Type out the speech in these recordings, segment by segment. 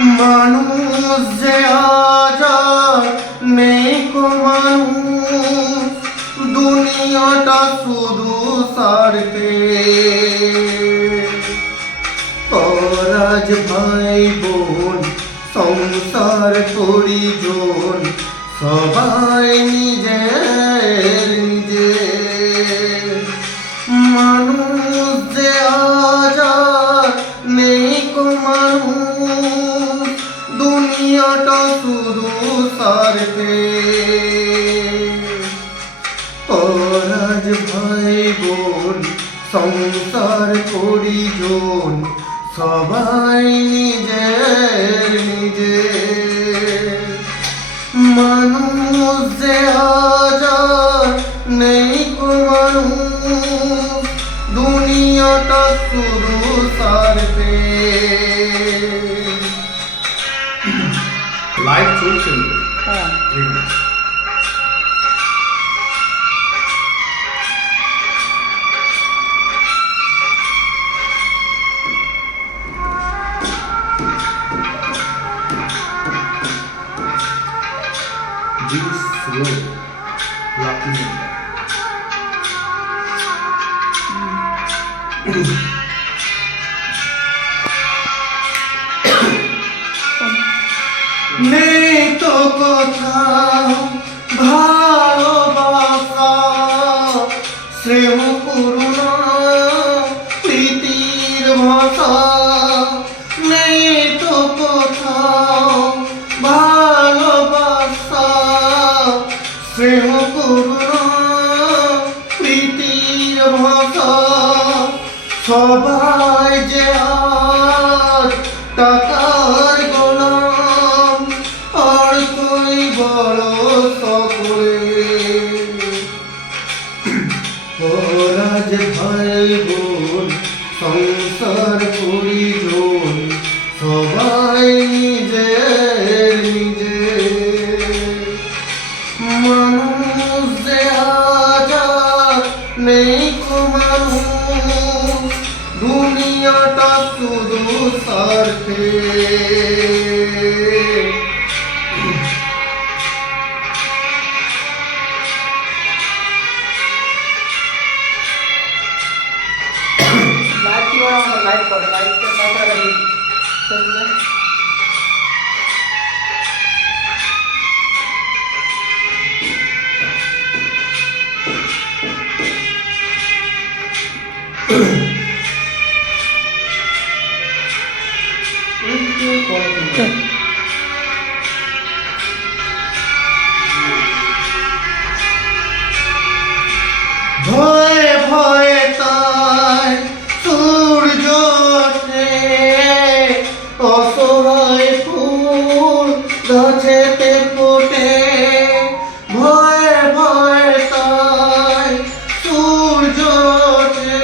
মানুষ যে আজ আর নেই কো মানুষ, দুনিয়াটা শুধু স্বার্থে। পরাজ ভাই বোন সংসার পরিজন সবাই নিজের নিজের। মানুষ যে আজ আর নেই কো মানুষ, দুনিয়াটা শুধু স্বার্থে। পরাজ ভাই বোন সংসার পরিজন সবাই নিজের নিজের। মানুষ যে আজ আর নেই কো মানুষ, দুনিয়াটা শুধু স্বার্থে। লাইভ চলছে। হ্যাঁ This road, lucky number. নেই তো কোথাও ভালোবাসা, স্নেহ করুণা প্রীতির ভাষা। নেই তো কোথাও ভালোবাসা, স্নেহ করুণা প্রীতির ভাষা। সবাই যে আজ টাকার গোলাম, আর তুই বড় সকলে। পরাজ ভাই বোন সংসার পরিজন সবাই নিজের নিজের। মানুষ যে আজ আর নেই কো মানুষ, দুনিয়াটা শুধু স্বার্থে। লাইভ কি বড় আমরা লাইভ করে লাইভ তে কথা বলি বুঝলে। ভয়ে ভয়ে তাই সূর্য ওঠে, অসহায় ফুল গাছেতে ফোটে। ভয়ে ভয়ে তাই সূর্য ওঠে,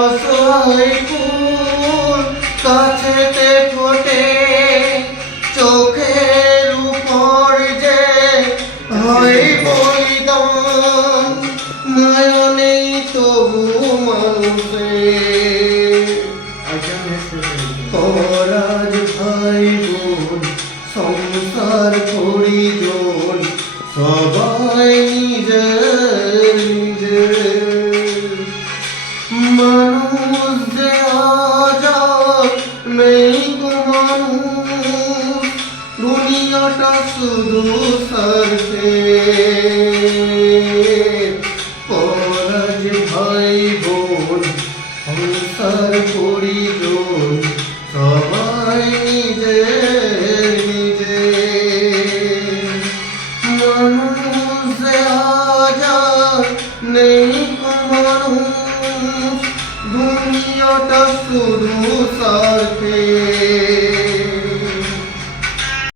অসহায় ফুল গাছেতে ফোটে। চোখের উপর যে হয় বলিদান, মায়া নেই তবু মানুষের। পরাজ ভাই বোন সংসার পরিজন সবাই নিজের নিজের। মানুষ যে আজ আর নেই কো মানুষ, দুনিয়াটা শুধু স্বার্থে। পরাজ ভাই বোন সংসার পরিজন সবাই নিজের নিজের। মানুষ যে আজ আর নেই কো মানুষ, দুনিয়াটা শুধু স্বার্থে।